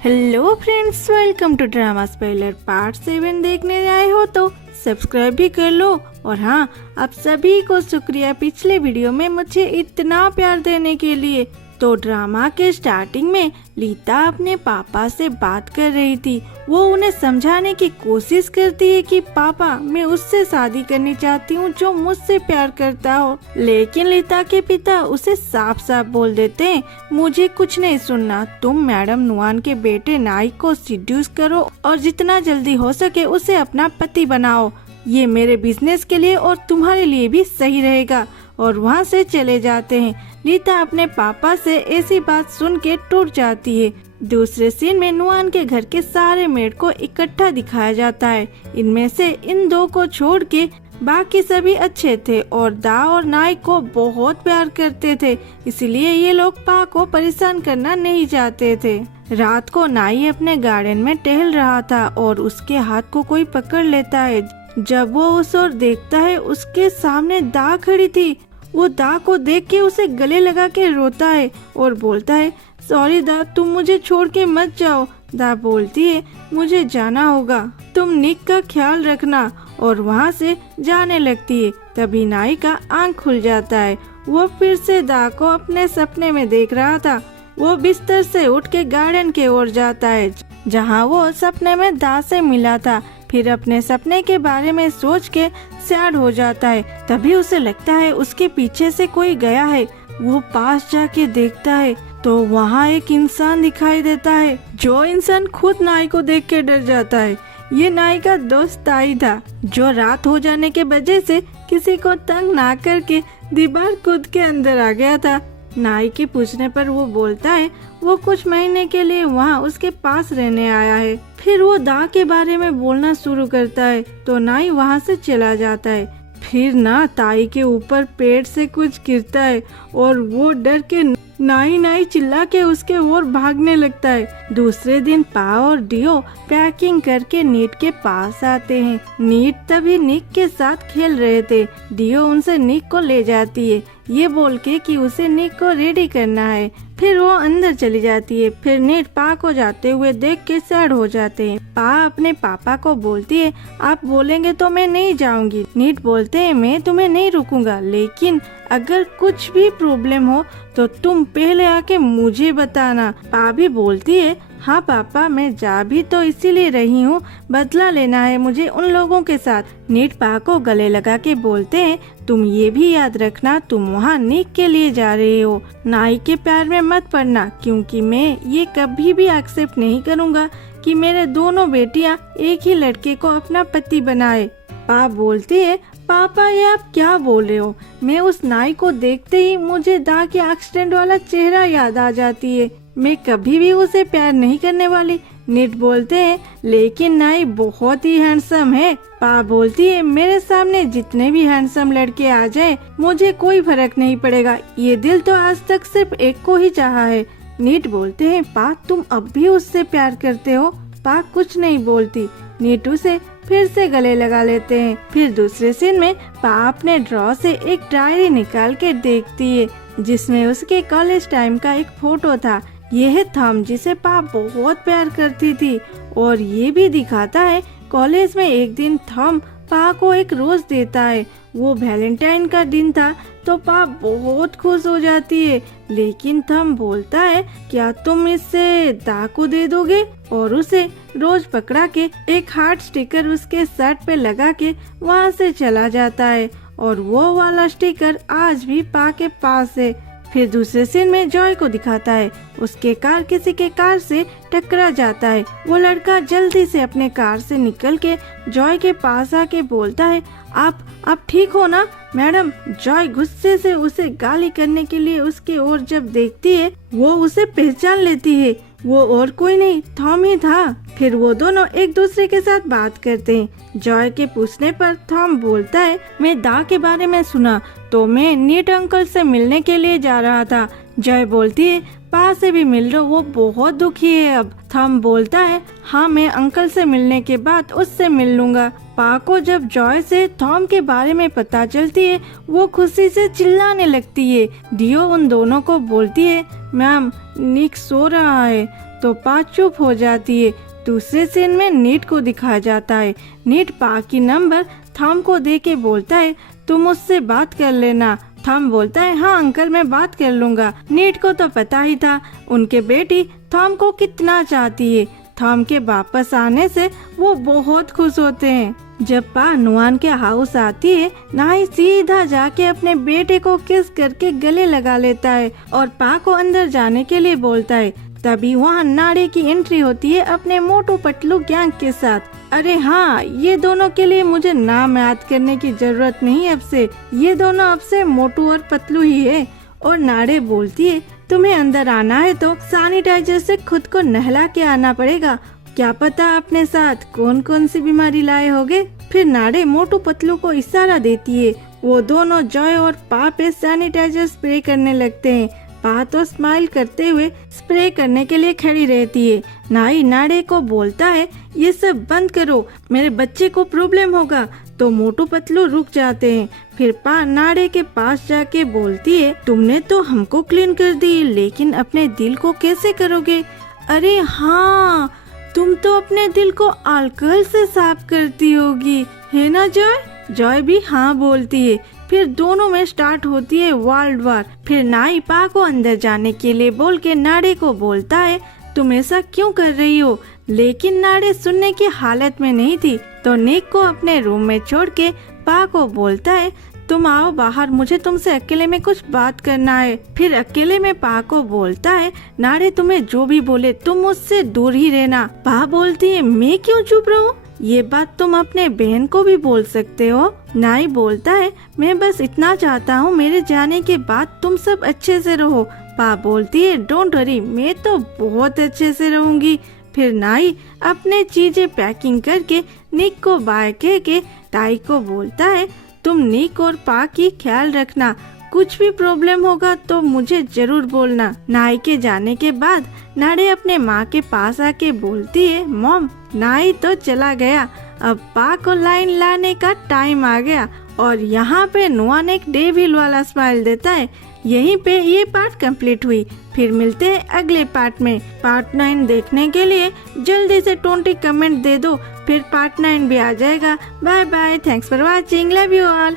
Hello friends, welcome to drama spoiler part 7 देखने आए हो तो सब्सक्राइब भी कर लो। और हाँ, आप सभी को शुक्रिया पिछले वीडियो में मुझे इतना प्यार देने के लिए। तो ड्रामा के स्टार्टिंग में लीता अपने पापा से बात कर रही थी। वो उन्हें समझाने की कोशिश करती है कि पापा, मैं उससे शादी करनी चाहती हूँ जो मुझसे प्यार करता हो। लेकिन लीता के पिता उसे साफ साफ बोल देते हैं, मुझे कुछ नहीं सुनना, तुम मैडम नुआन के बेटे नाइक को सिड्यूस करो और जितना जल्दी हो सके उसे अपना पति बनाओ। ये मेरे बिजनेस के लिए और तुम्हारे लिए भी सही रहेगा। और वहाँ से चले जाते हैं। लीता अपने पापा से ऐसी बात सुन के टूट जाती है। दूसरे सीन में नुआन के घर के सारे मेड को इकट्ठा दिखाया जाता है। इनमें से इन दो को छोड़ के बाकी सभी अच्छे थे और दा और नाइक को बहुत प्यार करते थे, इसलिए ये लोग पा को परेशान करना नहीं चाहते थे। रात को नाई अपने गार्डन में टहल रहा था और उसके हाथ को कोई पकड़ लेता है। जब वो उस ओर देखता है, उसके सामने दा खड़ी थी। वो दा को देख के उसे गले लगा के रोता है और बोलता है, सॉरी दा, तुम मुझे छोड़ के मत जाओ। दा बोलती है, मुझे जाना होगा, तुम निक का ख्याल रखना। और वहाँ से जाने लगती है। तभी नाई का आँख खुल जाता है। वो फिर से दा को अपने सपने में देख रहा था। वो बिस्तर से उठ के गार्डन के ओर जाता है जहाँ वो सपने में दा से मिला था। फिर अपने सपने के बारे में सोच के सैड हो जाता है। तभी उसे लगता है उसके पीछे से कोई गया है। वो पास जाके देखता है तो वहाँ एक इंसान दिखाई देता है, जो इंसान खुद नाई को देख के डर जाता है। ये नाई का दोस्त ताई था, जो रात हो जाने के वजह से किसी को तंग ना करके दीवार कूद के अंदर आ गया था। नाई के पूछने पर वो बोलता है वो कुछ महीने के लिए वहाँ उसके पास रहने आया है। फिर वो दा के बारे में बोलना शुरू करता है तो नाई वहाँ से चला जाता है। फिर ना ताई के ऊपर पेड़ से कुछ गिरता है और वो डर के नाई नाई चिल्ला के उसके ओर भागने लगता है। दूसरे दिन पा और डियो पैकिंग करके नीट के पास आते हैं। नीट तभी निक के साथ खेल रहे थे। डियो उनसे निक को ले जाती है, ये बोल के कि उसे निक को रेडी करना है। फिर वो अंदर चली जाती है। फिर नीट पा को जाते हुए देख के सैड हो जाते हैं। पा अपने पापा को बोलती है, आप बोलेंगे तो मैं नहीं जाऊंगी। नीट बोलते हैं, मैं तुम्हें नहीं रुकूंगा, लेकिन अगर कुछ भी प्रॉब्लम हो तो तुम पहले आके मुझे बताना। पा भी बोलती है, हाँ पापा, मैं जा भी तो इसीलिए रही हूँ, बदला लेना है मुझे उन लोगों के साथ। नीट पा को गले लगा के बोलते हैं, तुम ये भी याद रखना, तुम वहाँ निक के लिए जा रहे हो, नाई के प्यार में मत पड़ना, क्योंकि मैं ये कभी भी एक्सेप्ट नहीं करूँगा कि मेरे दोनों बेटियाँ एक ही लड़के को अपना पति बनाए। पा बोलती है, पापा ये आप क्या बोल रहे हो? मैं उस नाई को देखते ही मुझे दा के एक्सीडेंट वाला चेहरा याद आ जाती है। मैं कभी भी उसे प्यार नहीं करने वाली। नीट बोलते हैं, लेकिन नाई बहुत ही हैंडसम है। पा बोलती है, मेरे सामने जितने भी हैंडसम लड़के आ जाए मुझे कोई फर्क नहीं पड़ेगा, ये दिल तो आज तक सिर्फ एक को ही चाहा है। नीट बोलते हैं, पा तुम अब भी उससे प्यार करते हो? पा कुछ नहीं बोलती। नीट उसे फिर से गले लगा लेते हैं। फिर दूसरे सीन में पा अपने ड्रॉ से एक डायरी निकाल के देखती है, जिसमें उसके कॉलेज टाइम का एक फोटो था। यह है थम, जिसे पा बहुत प्यार करती थी। और ये भी दिखाता है कॉलेज में एक दिन थम पा को एक रोज देता है। वो वैलेंटाइन का दिन था तो पा बहुत खुश हो जाती है, लेकिन थम बोलता है, क्या तुम इससे दा को दे दोगे? और उसे रोज पकड़ा के एक हार्ट स्टिकर उसके शर्ट पे लगा के वहाँ से चला जाता है। और वो वाला स्टिकर आज भी पा के पास है। फिर दूसरे सीन में जॉय को दिखाता है, उसके कार किसी के कार से टकरा जाता है। वो लड़का जल्दी से अपने कार से निकल के जॉय के पास आके बोलता है, आप ठीक हो ना मैडम? जॉय गुस्से से उसे गाली करने के लिए उसके ओर जब देखती है, वो उसे पहचान लेती है। वो और कोई नहीं, थॉम ही था। फिर वो दोनों एक दूसरे के साथ बात करते हैं। जॉय के पूछने पर थॉम बोलता है, मैं दा के बारे में सुना तो मैं नीट अंकल से मिलने के लिए जा रहा था। जॉय बोलती है, पा से भी मिल लो, वो बहुत दुखी है अब। थॉम बोलता है, हाँ मैं अंकल से मिलने के बाद उससे मिल लूंगा। पा को जब जॉय से थॉम के बारे में पता चलती है, वो खुशी से चिल्लाने लगती है। डियो उन दोनों को बोलती है, मैम निक सो रहा है। तो पा चुप हो जाती है। दूसरे सीन में नीट को दिखाया जाता है। नीट पा की नंबर थॉम को दे के बोलता है तुम मुझसे बात कर लेना। थॉम बोलता है हाँ अंकल मैं बात कर लूँगा। नीट को तो पता ही था उनके बेटी थॉम को कितना चाहती है। थॉम के वापस आने से वो बहुत खुश होते हैं। जब पा नुआन के हाउस आती है, नाई सीधा जाके अपने बेटे को किस करके गले लगा लेता है और पा को अंदर जाने के लिए बोलता है। तभी वहाँ नाड़े की एंट्री होती है अपने मोटू पतलू गैंग के साथ। अरे हाँ, ये दोनों के लिए मुझे नाम याद करने की जरूरत नहीं अब से, ये दोनों अब से मोटू और पतलू ही है। और नाड़े बोलती है तुम्हें अंदर आना है तो सैनिटाइजर से खुद को नहला के आना पड़ेगा, क्या पता अपने साथ कौन कौन सी बीमारी लाए होगे। फिर नाड़े मोटू पतलू को इशारा देती है। वो दोनों जॉय और पा पे सैनिटाइजर स्प्रे करने लगते हैं। पा तो स्माइल करते हुए स्प्रे करने के लिए खड़ी रहती है। नाई नाड़े को बोलता है ये सब बंद करो, मेरे बच्चे को प्रॉब्लम होगा। तो मोटू पतलू रुक जाते हैं। फिर पा नाड़े के पास जाके बोलती है तुमने तो हमको क्लीन कर दी, लेकिन अपने दिल को कैसे करोगे? अरे हाँ, तुम तो अपने दिल को अल्कोहल से साफ करती होगी, है ना जॉय? जॉय भी हाँ बोलती है। फिर दोनों में स्टार्ट होती है वर्ल्ड वार। फिर नाई पा को अंदर जाने के लिए बोल के नाड़े को बोलता है तुम ऐसा क्यों कर रही हो? लेकिन नाड़े सुनने की हालत में नहीं थी, तो निक को अपने रूम में छोड़ के पा को बोलता है तुम आओ बाहर, मुझे तुमसे अकेले में कुछ बात करना है। फिर अकेले में पा को बोलता है नाड़े तुम्हें जो भी बोले तुम मुझसे दूर ही रहना। पा बोलती है मैं क्यों चुप रहूं? ये बात तुम अपने बहन को भी बोल सकते हो। नाई बोलता है मैं बस इतना चाहता हूँ मेरे जाने के बाद तुम सब अच्छे से रहो। पा बोलती है डोंट वरी, मैं तो बहुत अच्छे से रहूंगी। फिर नाई अपने चीजें पैकिंग करके निक को बाय कह के टाई को बोलता है तुम निक और पा की ख्याल रखना, कुछ भी प्रॉब्लम होगा तो मुझे जरूर बोलना। नाई के जाने के बाद नाड़े अपने माँ के पास आके बोलती है मॉम नाई तो चला गया, अब पा को लाइन लाने का टाइम आ गया। और यहाँ पे नुआन एक डेविल वाला स्माइल देता है। यहीं पे ये पार्ट कंप्लीट हुई। फिर मिलते हैं अगले पार्ट में। पार्ट 9 देखने के लिए जल्दी से 20 कमेंट दे दो, फिर पार्ट 9 भी आ जाएगा। Bye bye, thanks for watching, love you all.